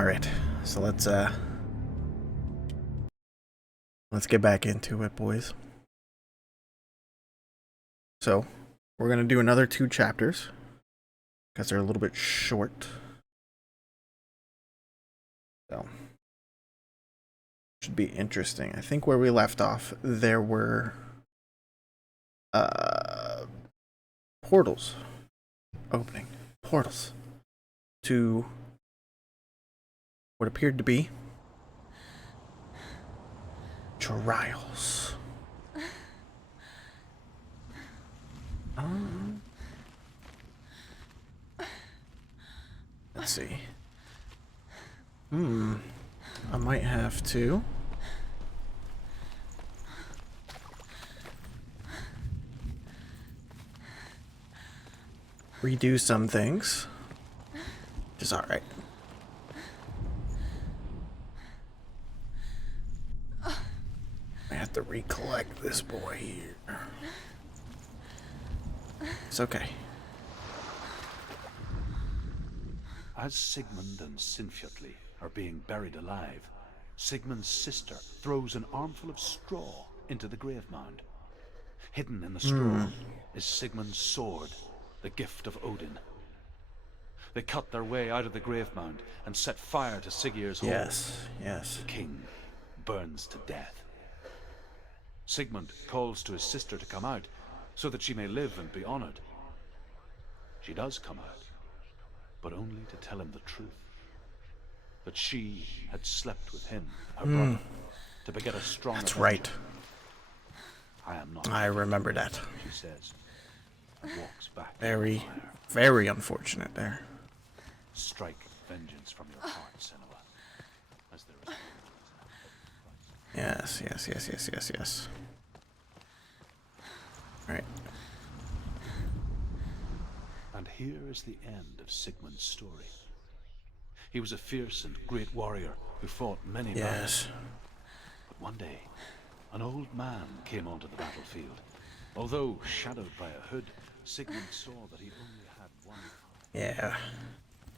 Alright, so let's get back into it, boys. So, we're gonna do another 2 chapters, because they're a little bit short. So, should be interesting. I think where we left off, there were portals opening. Portals to what appeared to be trials. Let's see. I might have to redo some things, which is alright. I have to recollect this boy here. It's okay. As Sigmund and Sinfjotli are being buried alive, Sigmund's sister throws an armful of straw into the grave mound. Hidden in the straw is Sigmund's sword, the gift of Odin. They cut their way out of the grave mound and set fire to Siggeir's hall. Yes. The king burns to death. Sigmund calls to his sister to come out so that she may live and be honored. She does come out, but only to tell him the truth. That she had slept with him, her brother, to beget a strong That's avenger. right. I am not. I remember that. She says, and walks back. Very, very unfortunate there. Strike vengeance from your heart, Senua, as there is. Yes. Alright. And here is the end of Sigmund's story. He was a fierce and great warrior who fought many battles. But one day, an old man came onto the battlefield. Although shadowed by a hood, Sigmund saw that he only had one eye. Yeah.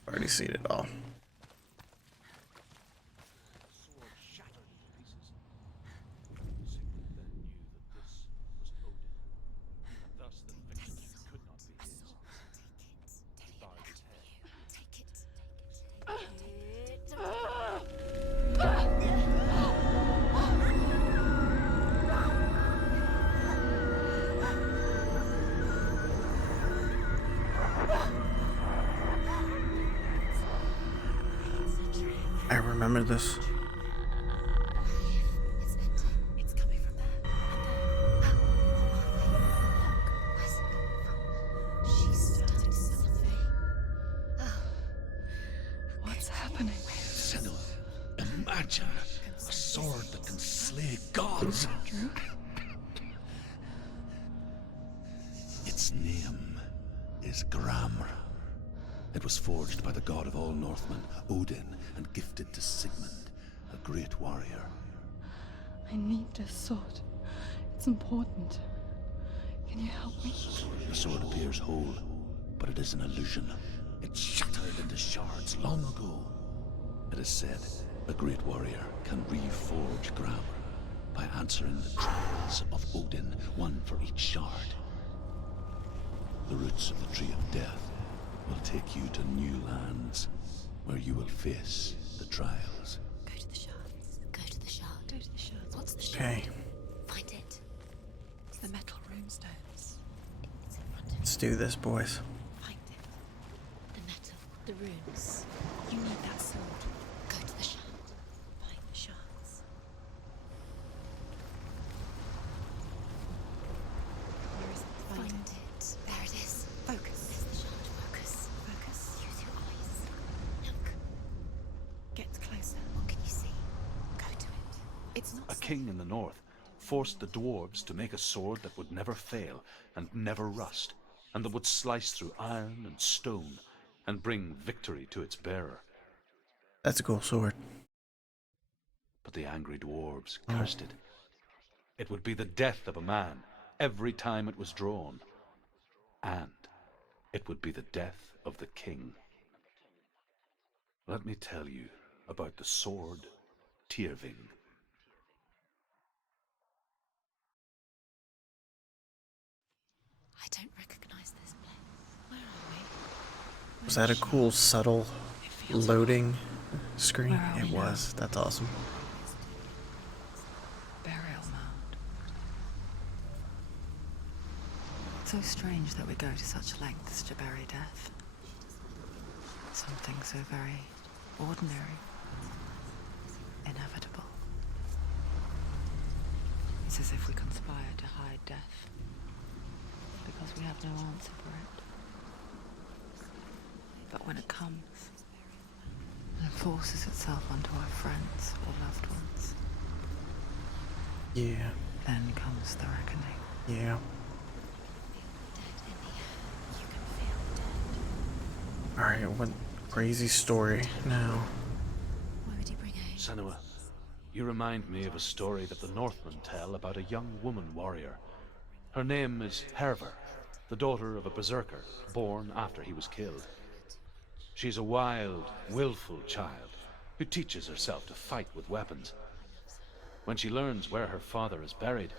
Already seen it all. The sword shattered into pieces. Sigmund then knew that this was Odin, and thus the victory could not be his. He bowed his head. I remember this. It's coming from there. She started something. What's happening? Senua, imagine a sword that can slay gods. Its name is Gramr. It was forged by the god of all Northmen, Odin, and gifted to Sigmund, a great warrior. I need this sword. It's important. Can you help me? The sword appears whole, but it is an illusion. It shattered into shards long ago. It is said a great warrior can reforge Gramr by answering the trials of Odin, one for each shard. The roots of the Tree of Death will take you to new lands, where you will face the trials. Go to the shards. Go to the shard. Go to the shards. What's the shard? Okay. Find it. It's the metal runestones. It's in front of Let's do this, boys. Find it. The metal. The runes. You need that sword. Go to the shard. Find the shards. Where is it? Find it. There it is. Focus. There's the shard. Focus. Focus. Use your eyes. Look. Get closer. What can you see? Go to it. It's not A king in the north forced the dwarves to make a sword that would never fail and never rust, and that would slice through iron and stone and bring victory to its bearer. That's a cool sword. But the angry dwarves cursed it. It would be the death of a man every time it was drawn. And it would be the death of the king. Let me tell you about the sword Tyrving. I don't recognize this place. Where are we? Was that a cool, subtle loading screen? Where are It we now? was. That's awesome. Burial mound. So strange that we go to such lengths to bury death. Something so very ordinary, inevitable. It's as if we conspire to hide death because we have no answer for it. But when it comes and forces itself onto our friends or loved ones, Yeah. then comes the reckoning. Yeah. Alright, what crazy story now? Why would he bring Aang? Senua, you remind me of a story that the Northmen tell about a young woman warrior. Her name is Herver, the daughter of a berserker, born after he was killed. She's a wild, willful child who teaches herself to fight with weapons. When she learns where her father is buried,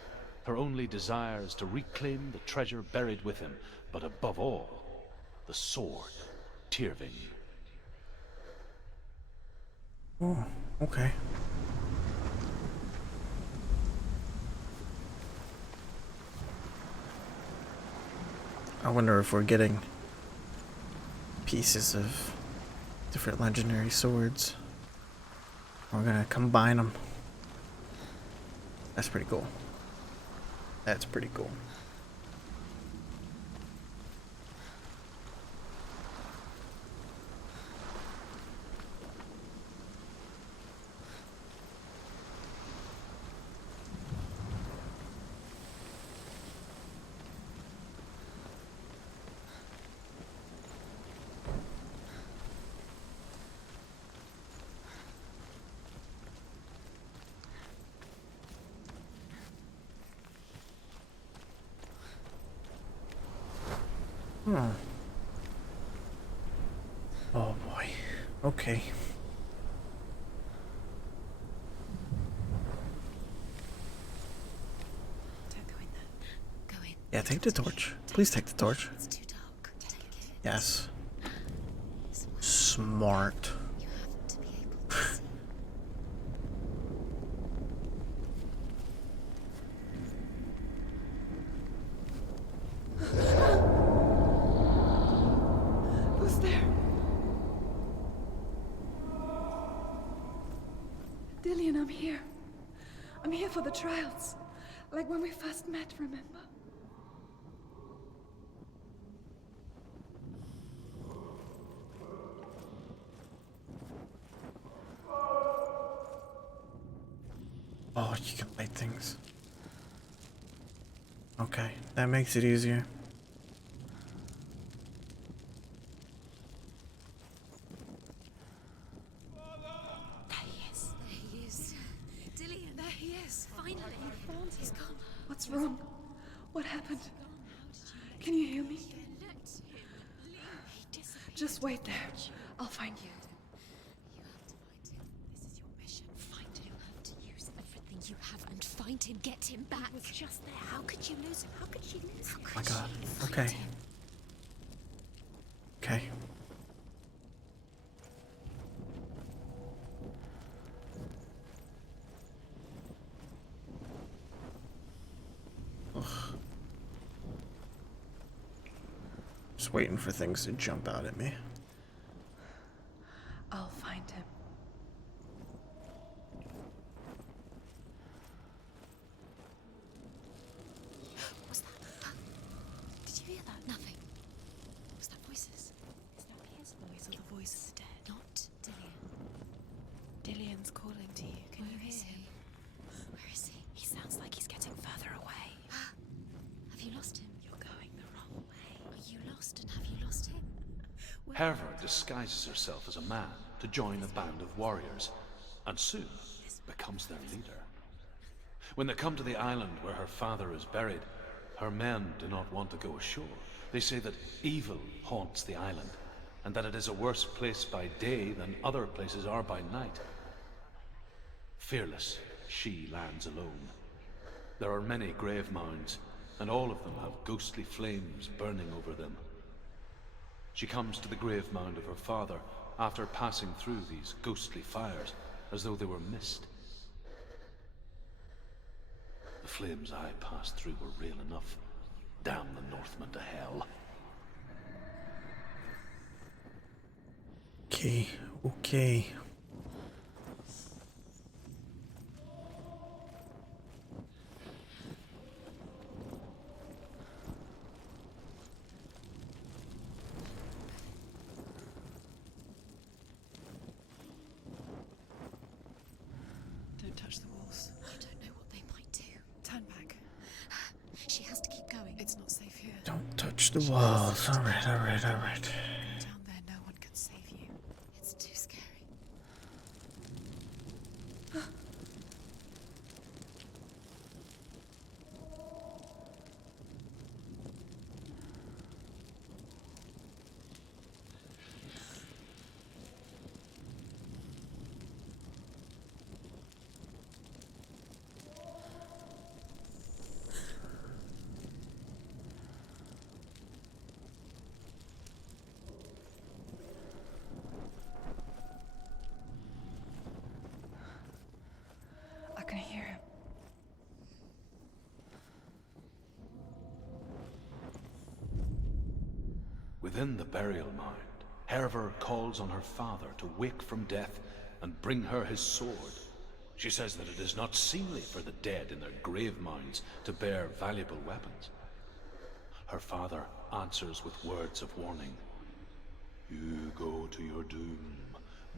her only desire is to reclaim the treasure buried with him, but above all, the sword Tyrving. Oh, okay. I wonder if we're getting pieces of different legendary swords. We're gonna combine them. That's pretty cool. That's pretty cool. Hmm. Oh boy. Okay. Don't go in there. Go in. Yeah, take the torch. Please take the torch. It's too dark. Take it. Yes. This one. Smart. You have to be able to see. Who's there? Dillian, I'm here. I'm here for the trials. Like when we first met, remember? Oh, you can light things. Okay, that makes it easier. There he is. There he is. Dillian, there he is. Finally. He's gone. What's wrong? What happened? Can you hear me? Just wait there. I'll find you. You have to find him. This is your mission. Find him. You have to use everything you have and find him. Get him back. He was just there. How could you lose him? How could you lose him? My God. Find Okay. him. Okay. Ugh. Just waiting for things to jump out at me. I'll find him. What's that? Did you hear that? Nothing. Was that voices? Is that his voice or the voice of the dead? Not Dillian. Dillian's calling to you. Can you hear him? Where is he? He sounds like he's getting further away. Have you lost him? You're going the wrong way. Are you lost and have you lost him? Herver disguises herself as a man to join a band of warriors, and soon becomes their leader. When they come to the island where her father is buried, her men do not want to go ashore. They say that evil haunts the island, and that it is a worse place by day than other places are by night. Fearless, she lands alone. There are many grave mounds, and all of them have ghostly flames burning over them. She comes to the grave mound of her father after passing through these ghostly fires, as though they were mist. The flames I passed through were real enough. Damn the Northmen to hell. Okay, okay. Don't touch the walls. I don't know what they might do. Turn back. She has to keep going. It's not safe here. Don't touch the walls. Alright, alright, alright. Down there, no one can save you. It's too scary. I can hear him. Within the burial mound, Hervor calls on her father to wake from death and bring her his sword. She says that it is not seemly for the dead in their grave mounds to bear valuable weapons. Her father answers with words of warning. You go to your doom.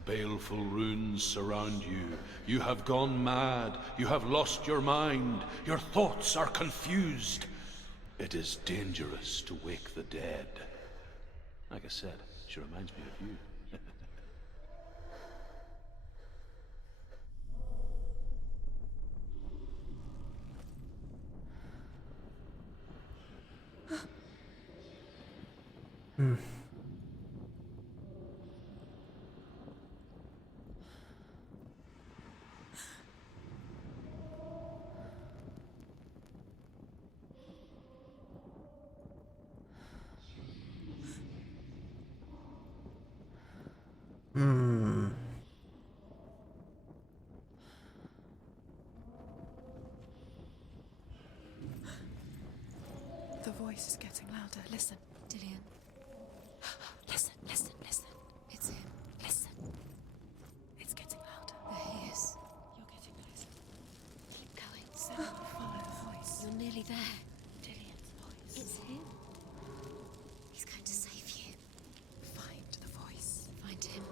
Baleful runes surround you. You have gone mad. You have lost your mind. Your thoughts are confused. It is dangerous to wake the dead. Like I said, she reminds me of you. The voice is getting louder. Listen, Dillian. Listen, listen, listen. It's him. Listen. It's getting louder. There he is. You're getting closer. Keep going. Follow the voice. You're nearly there. Dillian's voice. It's him. He's going to save you. Find the voice. Find him.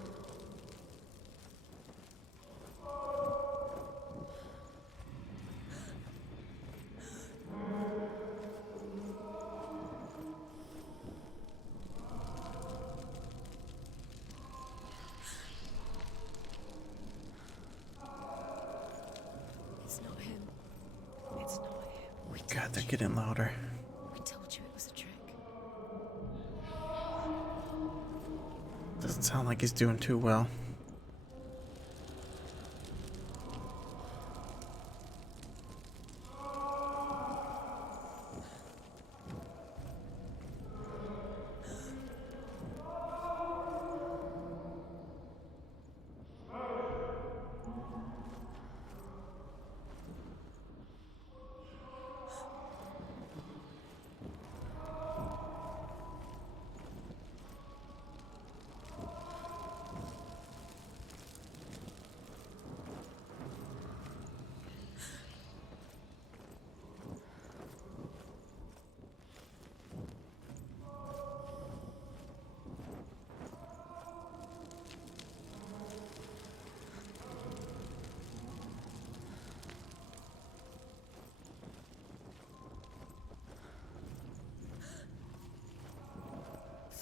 It's not him. It's not him. We God, told they're you. getting louder. We told you it was a trick. Doesn't sound like he's doing too well.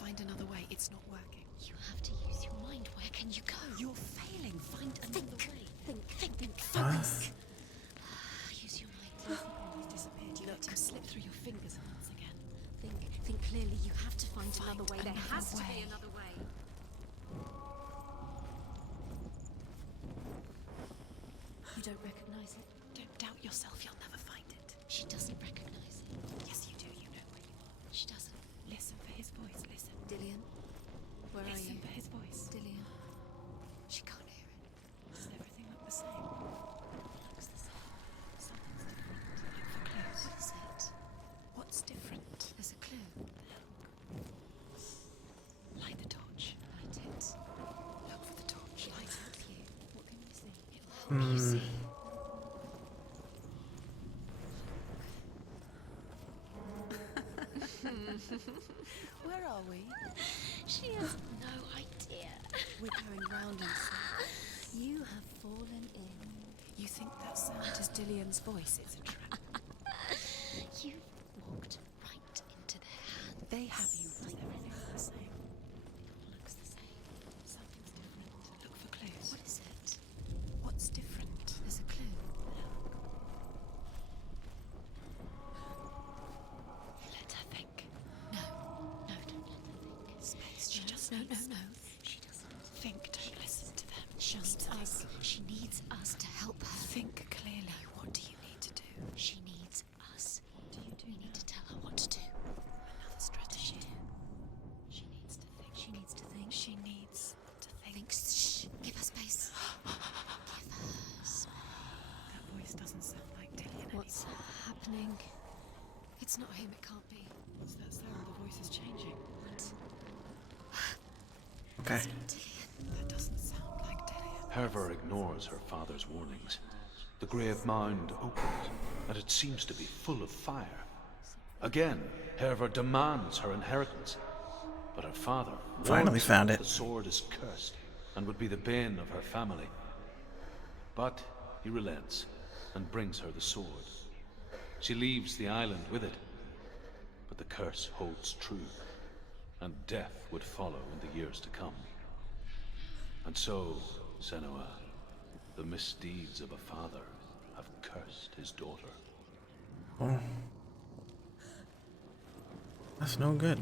Find another way. It's not working. You have to use your mind. Where can you go? You're failing. Find another way. Think. Focus. Use your mind. He's disappeared. You let him slip through your fingers once again. Think clearly. You have to find another way. There another has to way. be another way. You don't recognize it? Don't doubt yourself, you'll never find it. She doesn't recognize it. Yes, you do, you know where you are. She doesn't. Listen for his voice, listen. Dillian, where are Listen you? for his voice. Dillian, she can't hear it. Does everything look the same? Looks the same. Something's different. Look for clues. What is it? What's different? There's a clue. Light the torch. Light it. Look for the torch. It Light will it. help you. What can you see? It will help you see. Where are we? She has no idea. We're going round in circles. You have fallen in. You think that sound is Dillian's voice? It's a trap. You've walked right into their hands. They have you. Does everything look the same? Looks the same. Something's different. Look for clues. What is it? What's different? There's a clue. Let her think. No, don't let her think. Space. She just no, needs. no. She doesn't. Think. Don't listen to them. She needs us. She needs us to help her. Think clearly. What do you need to do? She needs us. What do you do? We need to tell her what to do. Another strategy. She needs to think. She needs to think. She needs to think. Think. Shh. Give her space. Give her space. That voice doesn't sound like Dillian What's anymore. happening? It's not him. It can't be. What's that sound? The voice is changing. What? Okay. Dillian. That doesn't sound like Dillian. Herver ignores her father's warnings. The grave mound opens, and it seems to be full of fire. Again, Herver demands her inheritance. But her father Finally warns found her it. the sword is cursed and would be the bane of her family. But he relents and brings her the sword. She leaves the island with it. But the curse holds true, and death would follow in the years to come. And so, Senua, the misdeeds of a father have cursed his daughter. Oh. That's no good.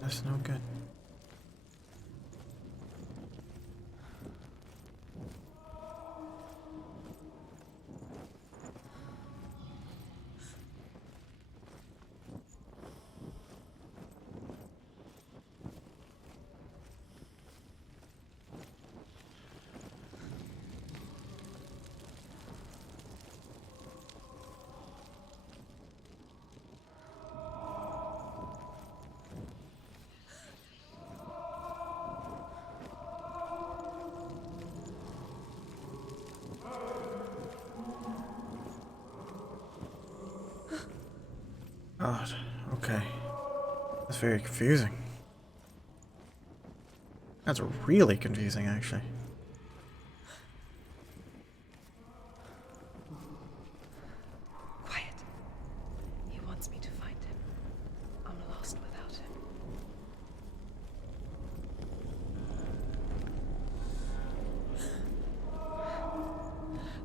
That's no good. God, okay. That's very confusing. That's really confusing, actually. Quiet. He wants me to find him. I'm lost without him.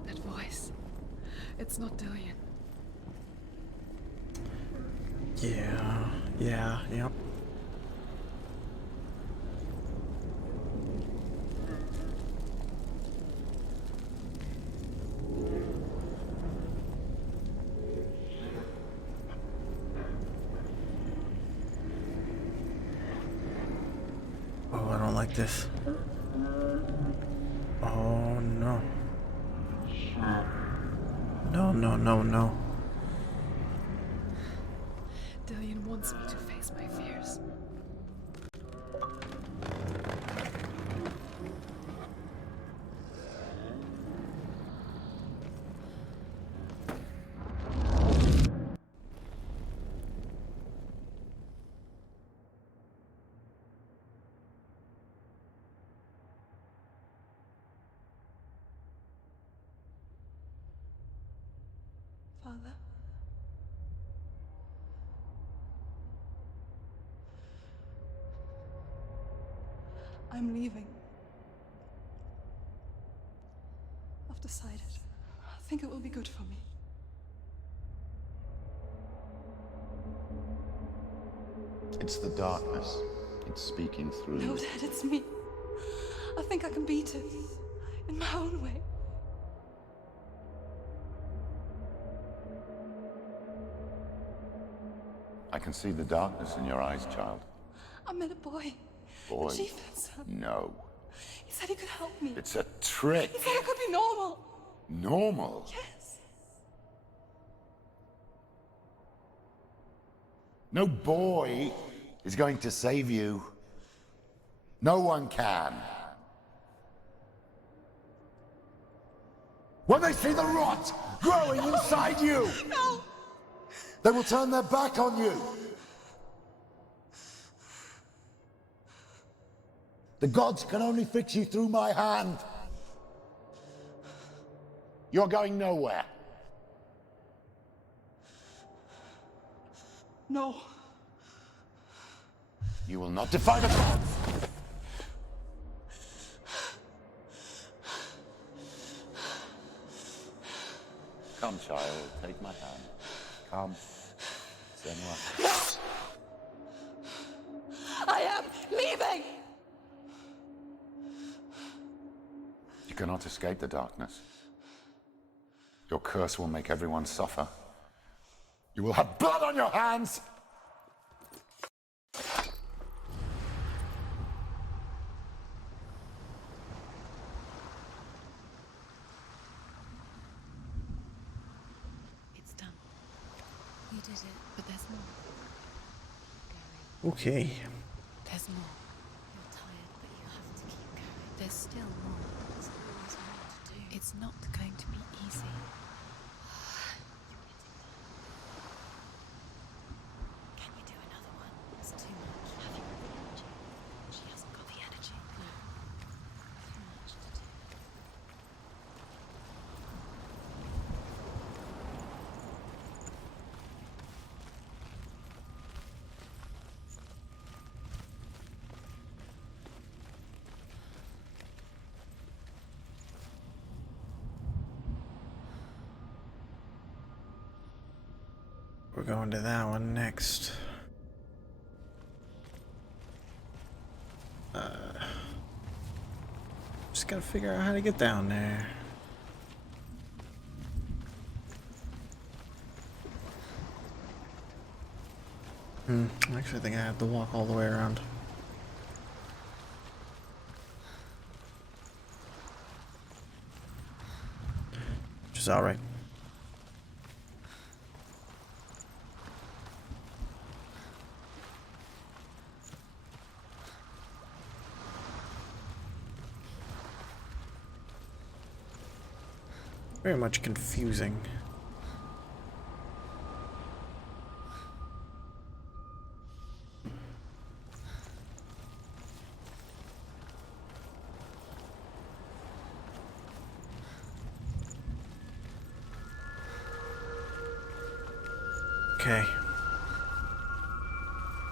That voice. It's not Dillian. Yep. Oh, I don't like this. Oh, no. No. Dillian wants me to face my fears. Father? I'm leaving. I've decided. I think it will be good for me. It's the darkness. It's speaking through No, you. Dad, it's me. I think I can beat it. In my own way. I can see the darkness in your eyes, child. I met a boy. Boy. The chief had son. No. He said he could help me. It's a trick. He said I could be normal. Normal? Yes. No boy is going to save you. No one can. When they see the rot growing inside you, No. they will turn their back on you. The gods can only fix you through my hand. You're going nowhere. No. You will not defy the gods. Come, child, take my hand. Come. Senua. I am leaving. You cannot escape the darkness. Your curse will make everyone suffer. You will have blood on your hands! It's done. You did it, but there's more. Okay. There's more. You're tired, but you have to keep going. There's still more. There's always more to do. It's not going to be easy. Can you do another one? It's too much. Have you got the energy? She hasn't got the energy. No. Too much to do. We're going to that one next. Just gotta figure out how to get down there. Actually, I think I have to walk all the way around. Which is alright. Very much confusing. Okay.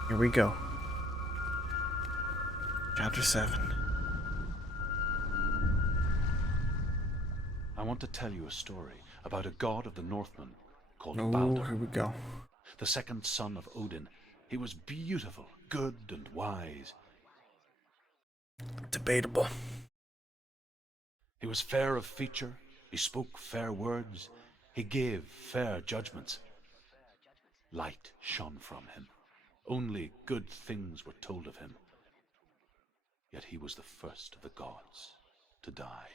Here we go. Chapter 7. I want to tell you a story about a god of the Northmen called Oh, Balder, here we go. the second son of Odin. He was beautiful, good, and wise. Debatable. He was fair of feature, he spoke fair words, he gave fair judgments. Light shone from him. Only good things were told of him. Yet he was the first of the gods to die.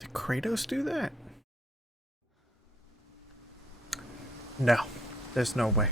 Did Kratos do that? No. There's no way.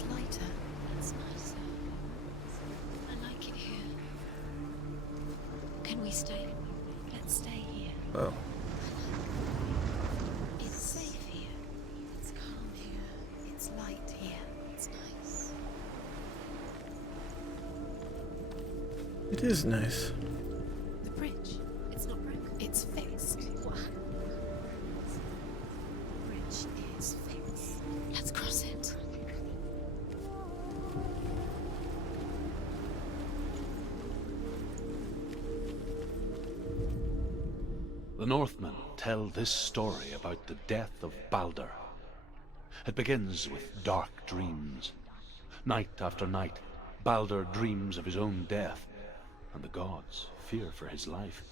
It's lighter. It's nicer. I like it here. Can we stay? Let's stay here. Oh. It's safe here. It's calm here. It's light here. It's nice. It is nice. The bridge. It's not broken. It's fixed. What? The bridge is fixed. Let's cross it. The Northmen tell this story about the death of Balder. It begins with dark dreams. Night after night, Balder dreams of his own death, and the gods fear for his life.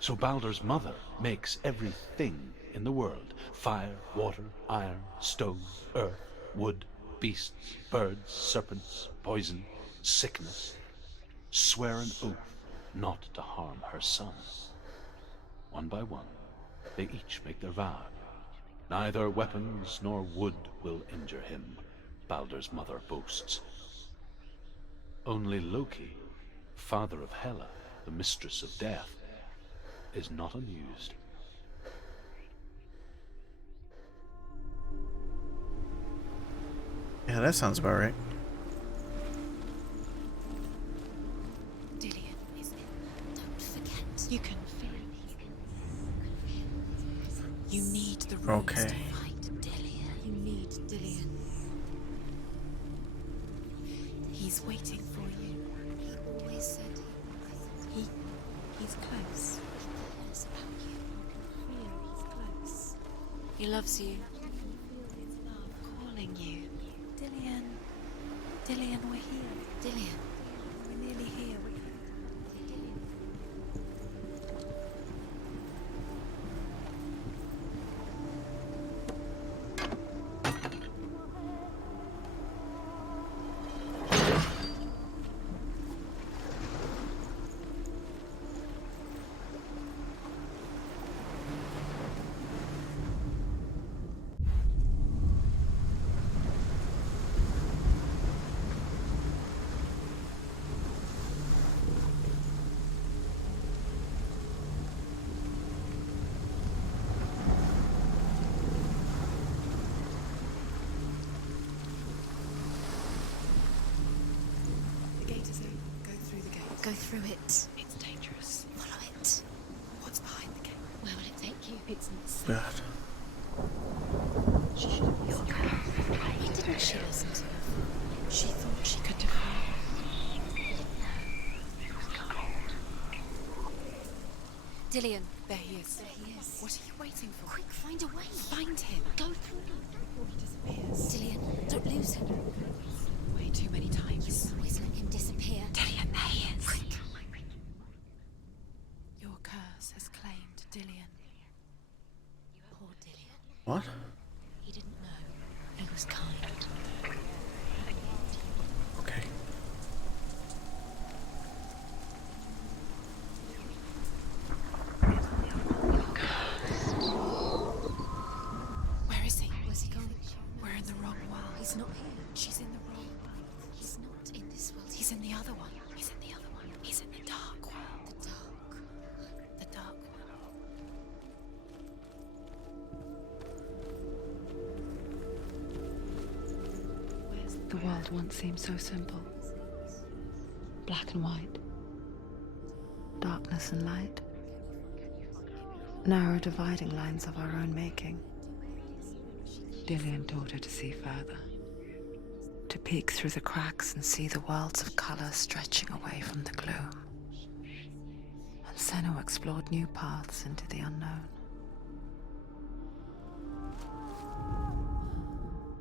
So Balder's mother makes everything in the world: fire, water, iron, stone, earth, wood, beasts, birds, serpents, poison, sickness, swear an oath not to harm her son. One by one, they each make their vow. Neither weapons nor wood will injure him, Balder's mother boasts. Only Loki, father of Hela, the mistress of death, is not amused. Yeah, that sounds about right. Dillion is in. Don't forget. You can feel it. You need the runes Okay. to fight Dillion. You need Dillion. He's waiting for you. He always said He's close. he cares about you. Feel he's close. He loves you. You can feel his love calling you. Dillion. Dillion, we're here. Dillion, We're nearly here. We're here. The gate is open. Go through the gate. go through it. It's dangerous. Follow it. What's behind the gate? Where will it take you? It's inside. God. Why didn't she listen to her? She thought she could defy him. Dillion, There he is. there he is. What are you waiting for? Quick, find a way. Find him. Go through. Before he disappears. Dillion, don't lose him. Way too many times. Always let him disappear. Dillion, there he is. Quick. Your curse has claimed Dillion. Poor Dillion. What? He didn't know. He was kind. Okay. Where is he? Where's he gone? We're in the wrong world. He's not here. She's in the wrong world. He's not in this world. He's in the other one. He's in the other one. He's in the dark world. the dark. The dark world. Where's The world once seemed so simple. Black and white. Darkness and light. Narrow dividing lines of our own making. Dillian taught her to see further. To peek through the cracks and see the worlds of color stretching away from the gloom. And Senua explored new paths into the unknown.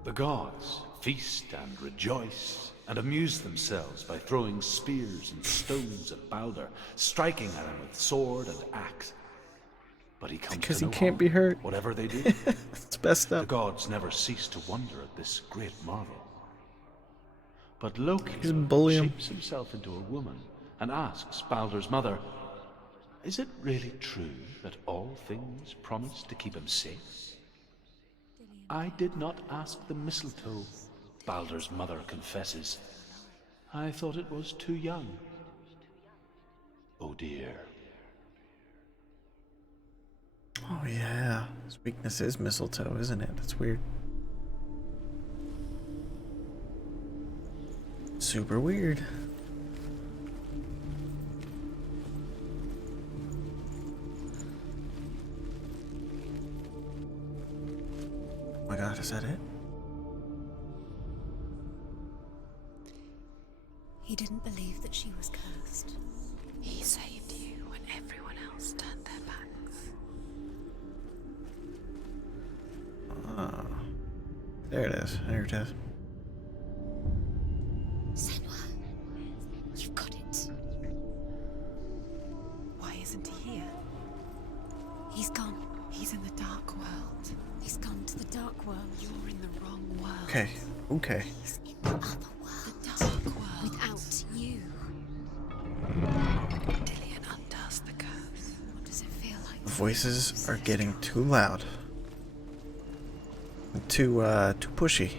The gods feast and rejoice and amuse themselves by throwing spears and stones at Balder, striking at him with sword and axe. But he comes Because to he no can't harm, be hurt. whatever they do. It's best The up. gods never cease to wonder at this great marvel. But Loki Just bully him. shapes himself into a woman and asks Balder's mother, "Is it really true that all things promise to keep him safe? I did not ask the mistletoe, Baldur's mother confesses. I thought it was too young. Oh dear. Oh yeah, his weakness is mistletoe, isn't it? That's weird. Super weird. Oh my god, is that it? He didn't believe that she was cursed. He saved you when everyone else turned their backs. Ah, there it is. There it is. Senua, you've got it. Why isn't he here? He's gone. He's in the dark world. He's gone to the dark world. You're in the wrong world. Okay, okay. He's in the other world. The dark world. Without you. Dillion undoes the curse. What does it feel like? The voices are getting too loud. Too pushy.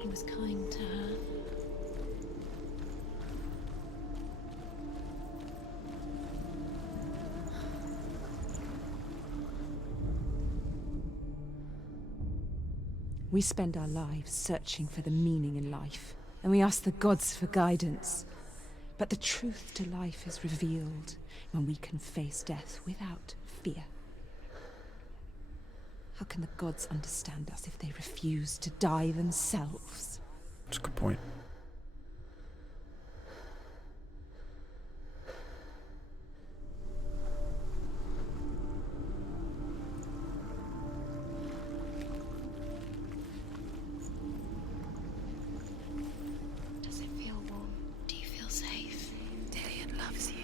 He was kind to her. We spend our lives searching for the meaning in life, and we ask the gods for guidance. But the truth to life is revealed when we can face death without fear. How can the gods understand us if they refuse to die themselves? That's a good point. Does it feel warm? Do you feel safe? Dillion loves you.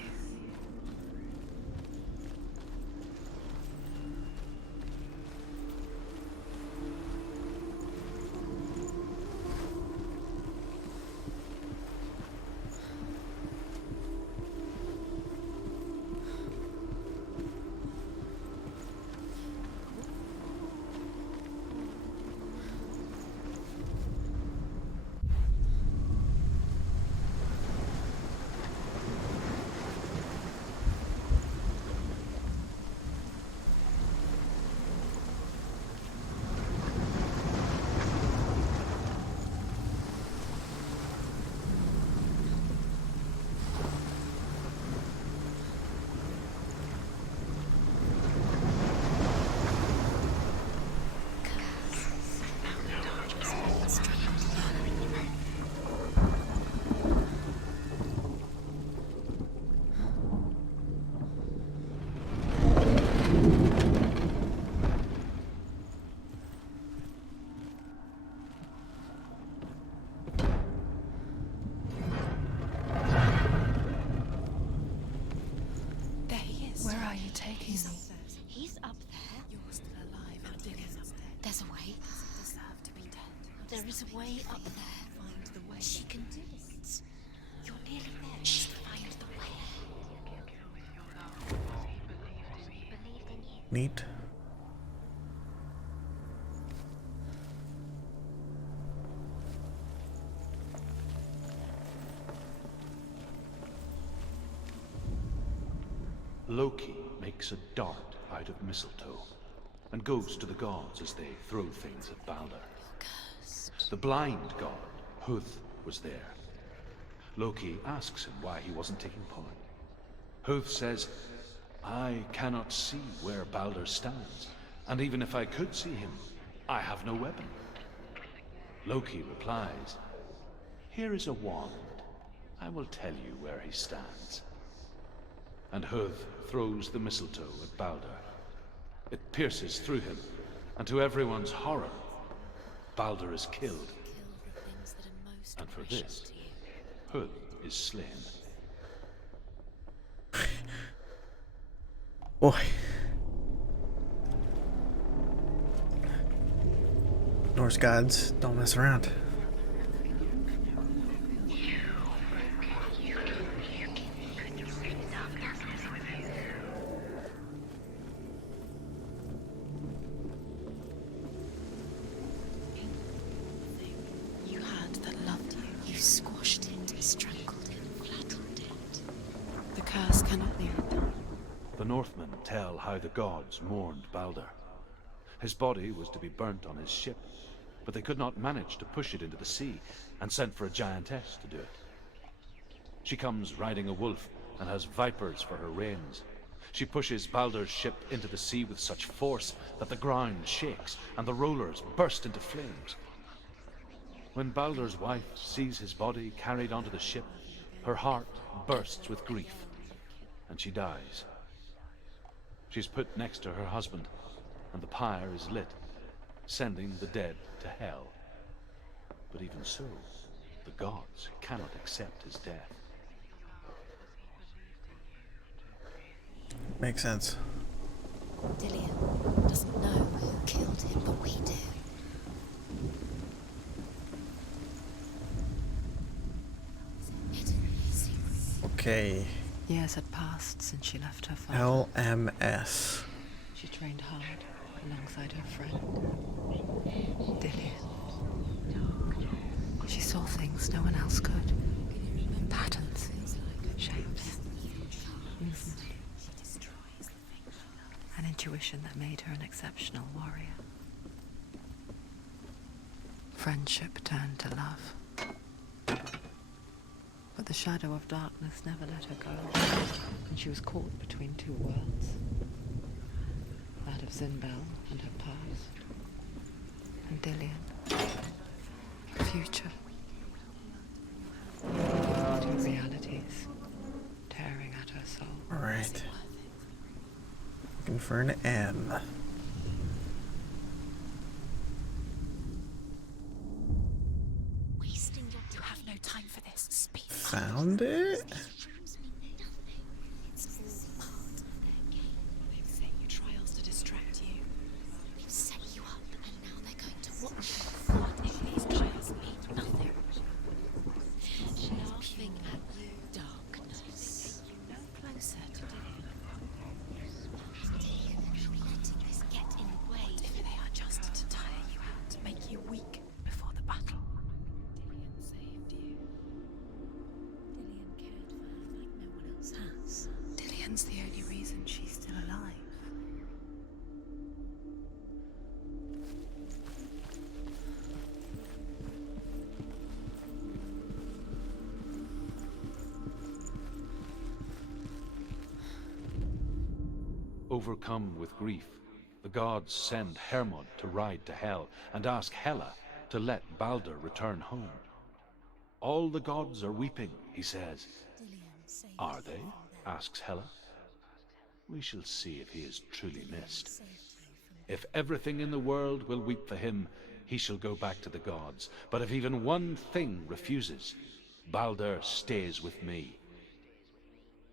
There he is. Where are you taking me? He's up there. You're still alive and Dillion's up there. There's a way. Doesn't deserve to be dead. There is a way up there. Find the way. She can do it. You're nearly there. She'll find the way. Believed in you. Neat. Loki makes a dart out of mistletoe and goes to the gods as they throw things at Balder. The blind god, Huth, was there. Loki asks him why he wasn't taking part. Huth says, I cannot see where Balder stands, and even if I could see him, I have no weapon. Loki replies, here is a wand. I will tell you where he stands. And Huth throws the mistletoe at Balder. It pierces through him, and to everyone's horror, Balder is killed. Kill the things that are most And for precious this, to you. Huth is slain. Boy. Norse gods don't mess around. You had that loved you. You squashed it, strangled it, flattened it. The curse cannot be undone. The Northmen tell how the gods mourned Balder. His body was to be burnt on his ship, but they could not manage to push it into the sea, and sent for a giantess to do it. She comes riding a wolf and has vipers for her reins. She pushes Balder's ship into the sea with such force that the ground shakes and the rollers burst into flames. When Balder's wife sees his body carried onto the ship, her heart bursts with grief, and she dies. She's put next to her husband, and the pyre is lit, sending the dead to hell. But even so, the gods cannot accept his death. Makes sense. Dillion doesn't know who killed him, but we do. Okay. Years had passed since she left her father. LMS. She trained hard alongside her friend, Dillion. She saw things no one else could. Patterns, shapes, movement. An intuition that made her an exceptional warrior. Friendship turned to love. But the shadow of darkness never let her go, and she was caught between two worlds. That of Zinbel and her past, and Dillion, her future. Two realities tearing at her soul. Alright. Looking for an M. You have no time for this. Speak. Found it? It's all part of their game. They've set you trials to distract you. They've set you up, and now they're going to watch you. What if these trials mean nothing? Laughing at you, darkness. You no closer to Dillion. Letting this get in the way. What if they are just to tire you out, to make you weak before the battle? Dillion saved you. Dillion cared for her like no one else has. Dillion's the only reason she's still alive. Overcome with grief, the gods send Hermod to ride to Hell and ask Hela to let Balder return home. All the gods are weeping, he says. Are they? Asks Hela. We shall see if he is truly missed. If everything in the world will weep for him, he shall go back to the gods. But if even one thing refuses, Balder stays with me.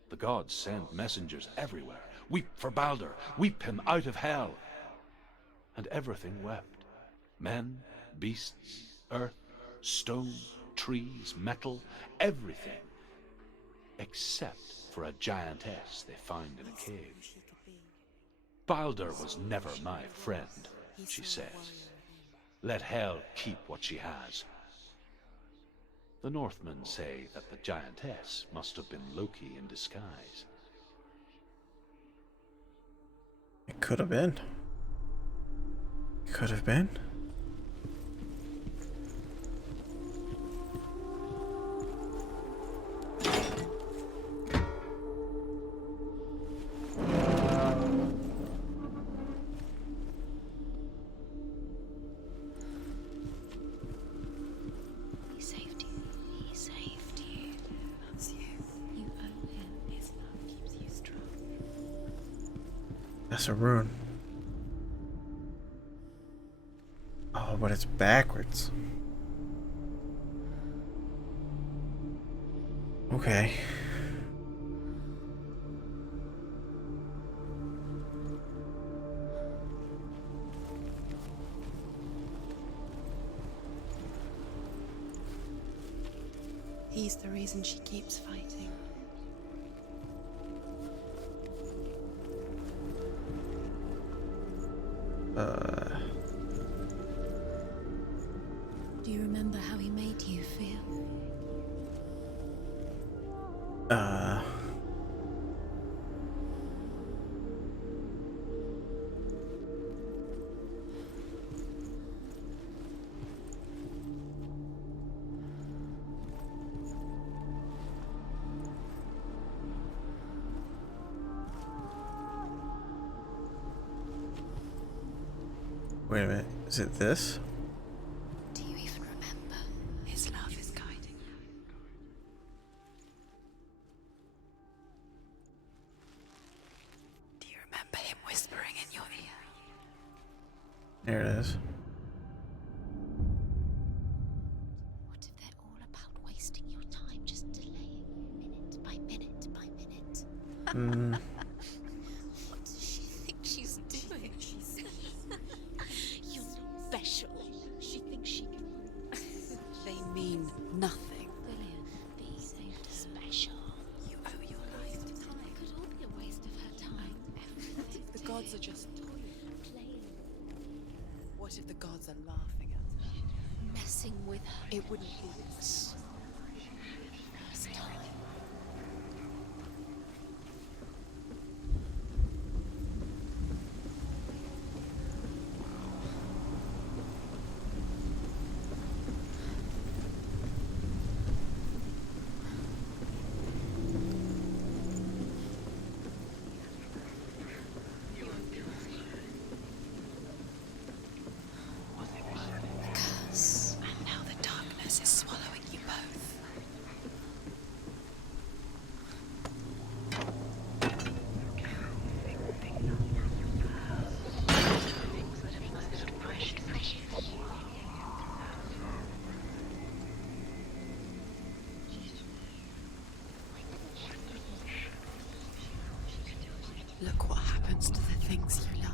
The gods send messengers everywhere. Weep for Balder, weep him out of hell. And everything wept. Men, beasts, earth, stone, trees, metal, everything. Except for a giantess they found in a cave. Balder was never my friend, she says. Let hell keep what she has. The Northmen say that the giantess must have been Loki in disguise. It could have been. Could have been. He saved you. He saved you. That's you. You owe him. His love keeps you strong. That's a rune. Oh, but it's backwards. Okay. He's the reason she keeps fighting. Do you remember how he made you feel? Wait a minute. Is it this? Do you even remember? His love is guiding you. Do you remember him whispering in your ear? There it is. What if they're all about wasting your time, just delaying minute by minute by minute? What does she think she's doing? You're special. She thinks she can. They mean nothing. Lillian, be special. You owe your life to time. It could all be a waste of her time. The gods are just playing, What if the gods are laughing at her? messing with her. It wouldn't be First time. curse. And now the darkness is swallowing you both. Look what happens to the things you love.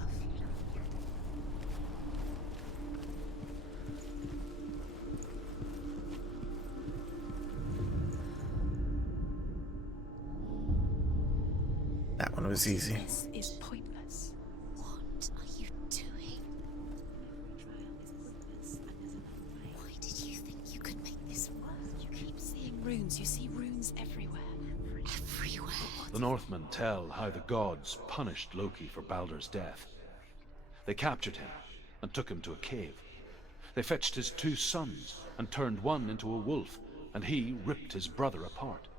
That one was easy. This is pointless. What are you doing? Why did you think you could make this work? You keep seeing runes. You see runes everywhere. Everywhere. The Northmen tell how the gods punished Loki for Baldur's death. They captured him and took him to a cave. They fetched his 2 sons and turned one into a wolf, and he ripped his brother apart.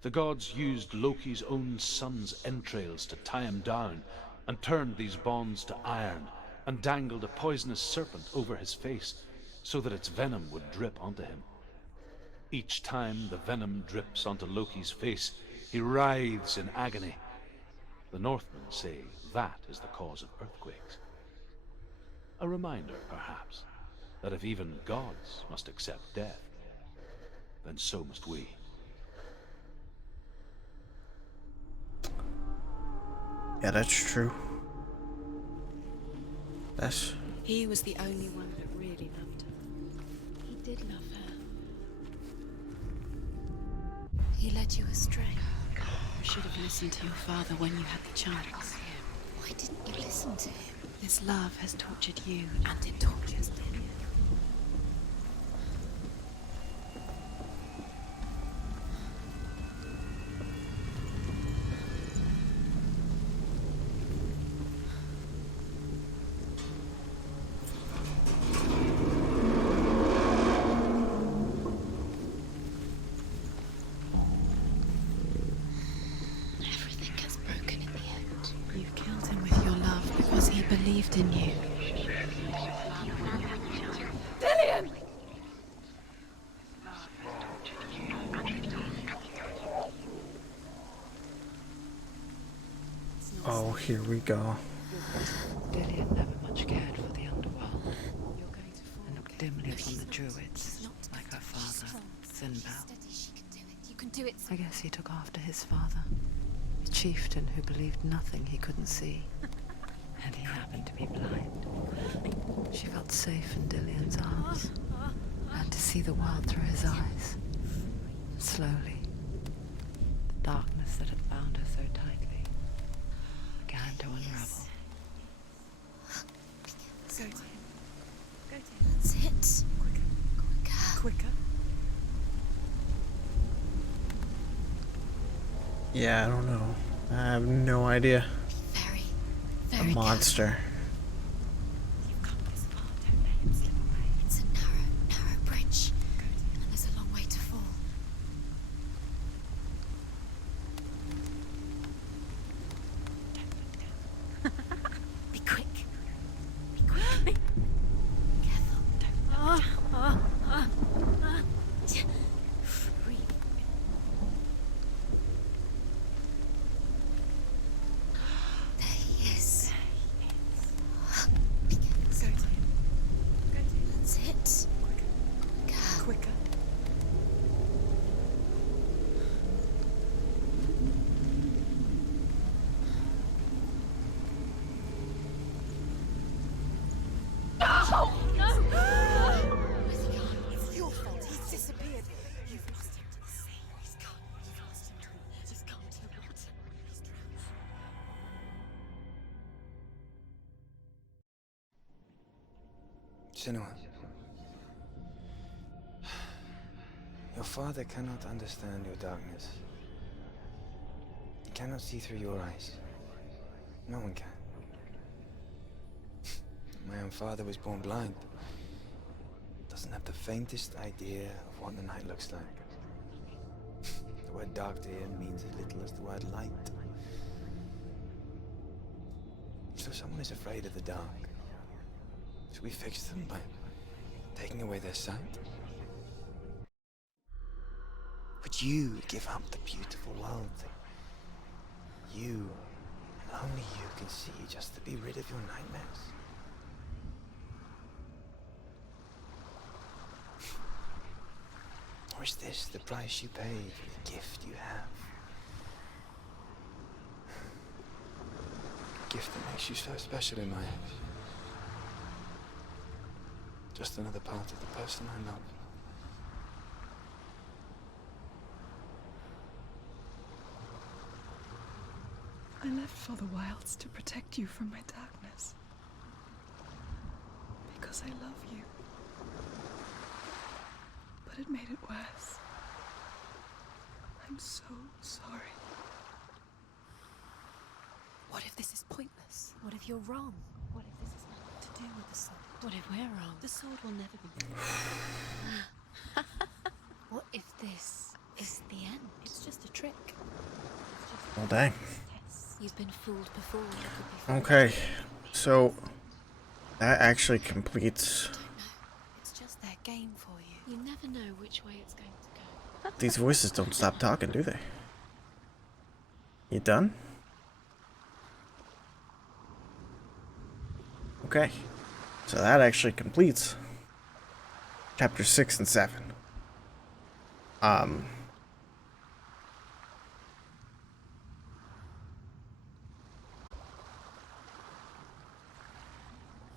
The gods used Loki's own son's entrails to tie him down and turned these bonds to iron and dangled a poisonous serpent over his face so that its venom would drip onto him. Each time the venom drips onto Loki's face, he writhes in agony. The Northmen say that is the cause of earthquakes. A reminder, perhaps, that if even gods must accept death, then so must we. Yeah, that's true. That's... He was the only one that really loved her. He did love her. He led you astray. You should have listened to your father when you had the chance. Why didn't you listen to him? This love has tortured you, And it tortures them. Everything gets broken in the end. You killed him with your love because he believed in you. Oh, here we go. Dillian never much cared for the underworld and looked dimly upon the druids, like her father, Sinbad. Steady, she can do it. You can do it. I guess he took after his father, a chieftain who believed nothing he couldn't see. And he happened to be blind. She felt safe in Dillian's arms, and to see the world through his eyes. Slowly, the darkness that had bound her so tightly began to unravel. Go to him. Go to him. That's it. Quicker. Quicker. Yeah, I don't know. I have no idea. Very, A very monster. You've come this far, don't let him slip away. It's a narrow bridge. And there's a long way to fall. Be quick. Be quick. Careful. Breathe. There he is. Be careful. Go to him. Go to him. That's it. Quicker. Quicker. Where's he gone? It's your fault. He's disappeared. You've lost him to the sea. He's gone. You've lost him to the water. He's gone to the water. He's drowned. Senua. Your father cannot understand your darkness. He cannot see through your eyes. No one can. My own father was born blind. Doesn't have the faintest idea of what the night looks like. The word dark to him means as little as the word light. So someone is afraid of the dark. So we fix them by taking away their sight. Would you give up the beautiful world that you and only you can see just to be rid of your nightmares? Or is this the price you pay for the gift you have? A gift that makes you so special in my eyes. Just another part of the person I love. I left for the wilds to protect you from my darkness. Because I love you. But it made it worse. I'm so sorry. What if this is pointless? What if you're wrong? What if this has nothing to do with the sword? What if we're wrong? The sword will never be. What if this is the end? It's just a trick. Well, dang. Yes, you've been fooled before. You could be fooled. Okay, so that actually completes I don't know. It's just their game for you. You never know which way it's going to go. these voices don't stop talking, do they? You done? Okay, so that actually completes chapter 6 and 7.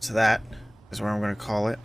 So that is where I'm going to call it.